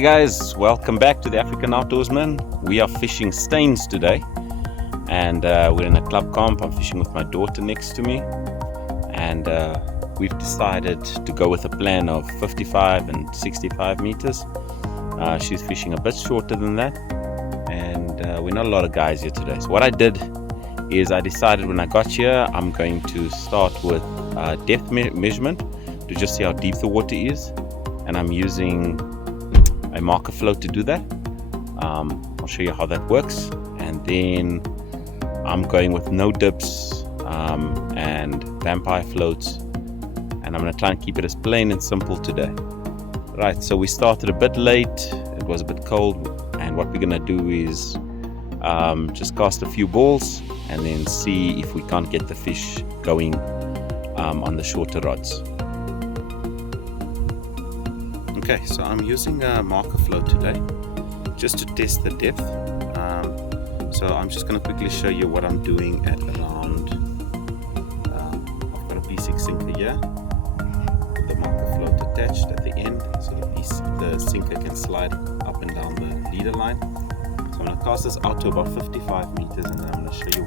guys, welcome back to the African Outdoorsman. We are fishing Steyns today, and we're in a club camp. I'm fishing with my daughter next to me, and we've decided to go with a plan of 55 and 65 meters. She's fishing a bit shorter than that, and we're not a lot of guys here today. So what I did is I decided when I got here I'm going to start with depth measurement to just see how deep the water is, and I'm using a marker float to do that. I'll show you how that works, and then I'm going with no dips and vampire floats, and I'm going to try and keep it as plain and simple today. Right, so we started a bit late, it was a bit cold, and what we're going to do is just cast a few balls and then see if we can't get the fish going on the shorter rods. Okay, so I'm using a marker float today just to test the depth. So I'm just going to quickly show you what I'm doing at around, I've got a P6 sinker here, with the marker float attached at the end, so the sinker can slide up and down the leader line. So I'm going to cast this out to about 55 meters, and then I'm going to show you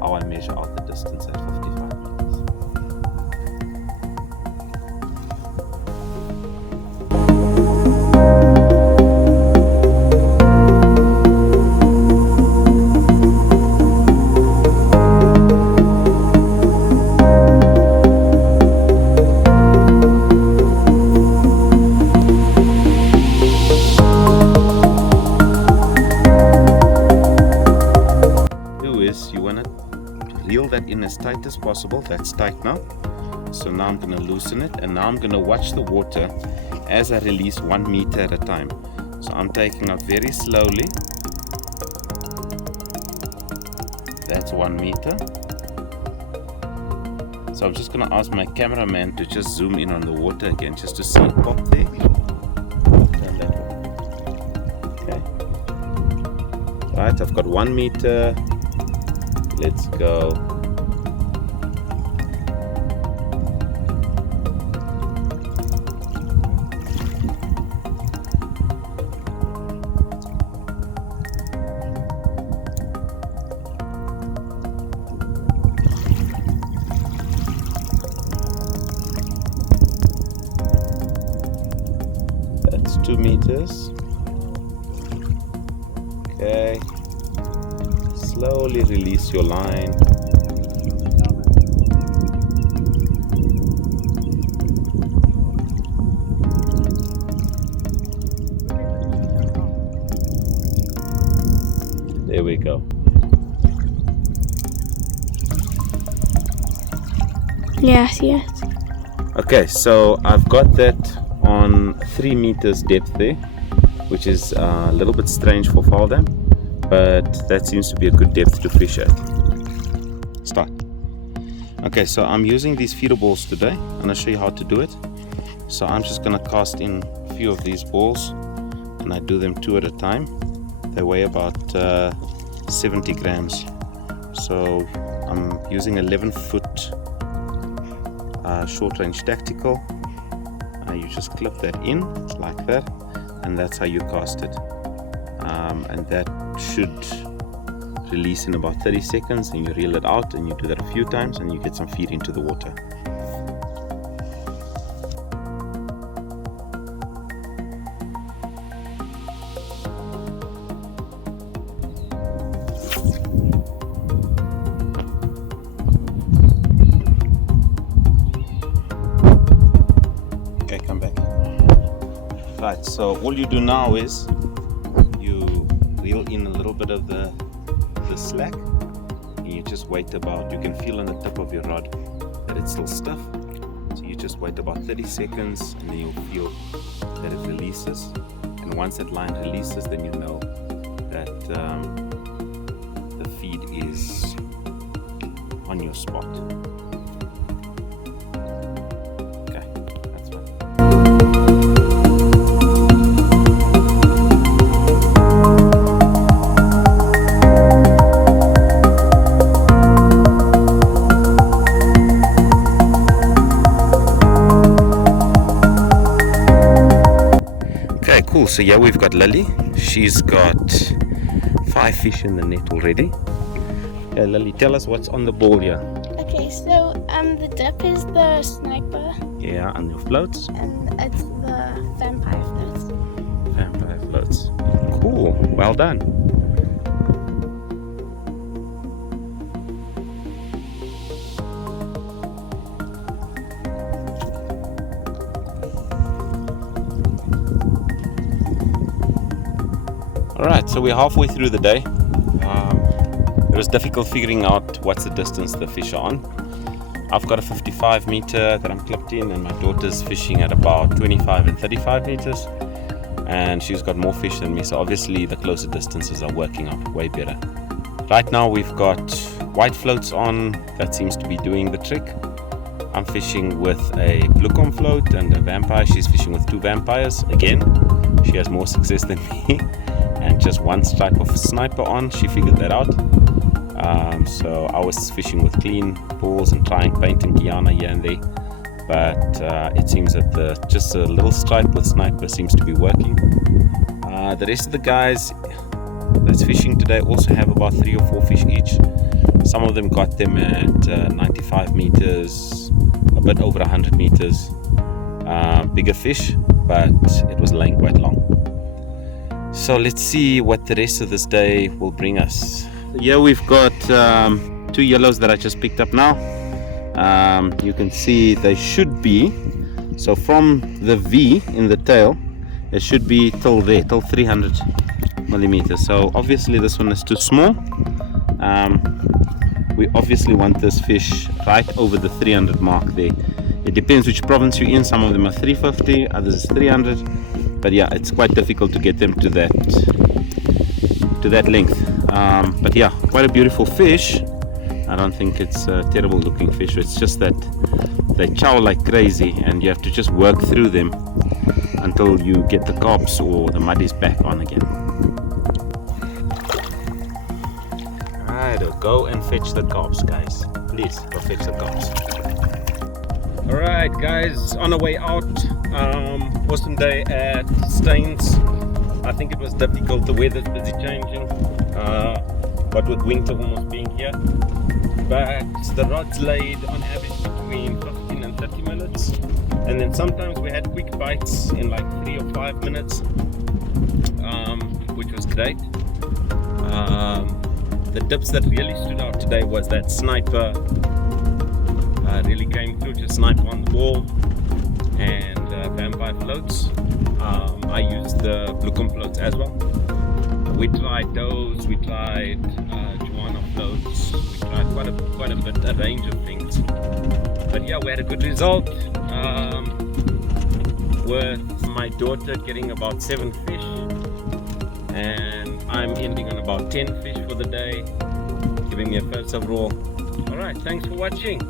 how I measure out the distance at 55 meters. You want to reel that in as tight as possible. That's tight now. So now I'm going to loosen it, and now I'm going to watch the water as I release 1 meter at a time. So I'm taking out very slowly. That's 1 meter. So I'm just going to ask my cameraman to just zoom in on the water again, just to see it pop there. Turn that way. Okay. Right, I've got 1 meter. Let's go. That's 2 meters. Okay. Slowly release your line. There we go. Yes. Okay, so I've got that on 3 meters depth there, which is a little bit strange for Vaaldam, but that seems to be a good depth to fish at. Start. Okay, so I'm using these feeder balls today. I'm going to show you how to do it. So I'm just going to cast in a few of these balls, and I do them 2 at a time. They weigh about 70 grams. So I'm using 11-foot short range tactical. You just clip that in like that, and that's how you cast it. And that should release in about 30 seconds, and you reel it out, and you do that a few times, and you get some feed into the water. Okay, come back. Right, so all you do now is reel in a little bit of the slack, and you just wait about, you can feel on the tip of your rod that it's still stiff, so you just wait about 30 seconds, and then you'll feel that it releases, and once that line releases, then you know that the feed is on your spot. Okay, that's fine. So yeah, we've got Lily. She's got 5 fish in the net already. Yeah, Lily, tell us what's on the ball here. Okay, so the dip is the sniper. Yeah, and your floats? And it's the vampire floats. Vampire floats. Cool, well done. Alright, so we're halfway through the day. It was difficult figuring out what's the distance the fish are on. I've got a 55 meter that I'm clipped in, and my daughter's fishing at about 25 and 35 meters. And she's got more fish than me, so obviously the closer distances are working out way better. Right now we've got white floats on, that seems to be doing the trick. I'm fishing with a bluecomb float and a vampire. She's fishing with 2 vampires. Again, she has more success than me. And just 1 stripe of sniper on, she figured that out. So I was fishing with clean pools and trying painting Guyana here and there, but it seems that just a little stripe with sniper seems to be working. The rest of the guys that's fishing today also have about 3 or 4 fish each. Some of them got them at 95 meters, a bit over 100 meters. Bigger fish, but it was laying quite long. So let's see what the rest of this day will bring us. Here we've got 2 yellows that I just picked up now. You can see they should be, so from the V in the tail, it should be till there, till 300 millimeters. So obviously this one is too small. We obviously want this fish right over the 300 mark there. It depends which province you're in. Some of them are 350, others is 300. But yeah, it's quite difficult to get them to that length. But yeah, quite a beautiful fish. I don't think it's a terrible looking fish. It's just that they chow like crazy, and you have to just work through them until you get the carps or the muddies back on again. Alright, go and fetch the carps, guys. Please go fetch the carps. Alright guys, on our way out. Awesome day at Steyns. I think it was difficult, the weather's busy changing, but with winter almost being here. But the rods laid on average between 15 and 30 minutes, and then sometimes we had quick bites in like 3 or 5 minutes, which was great. The dips that really stood out today was that sniper really came through, just sniper on the ball, and vampire floats. I used the bluecomb floats as well. We tried those, we tried Juana floats, we tried quite a bit, a range of things. But yeah, we had a good result with my daughter getting about 7 fish, and I'm ending on about 10 fish for the day, giving me a first overall. Alright, thanks for watching.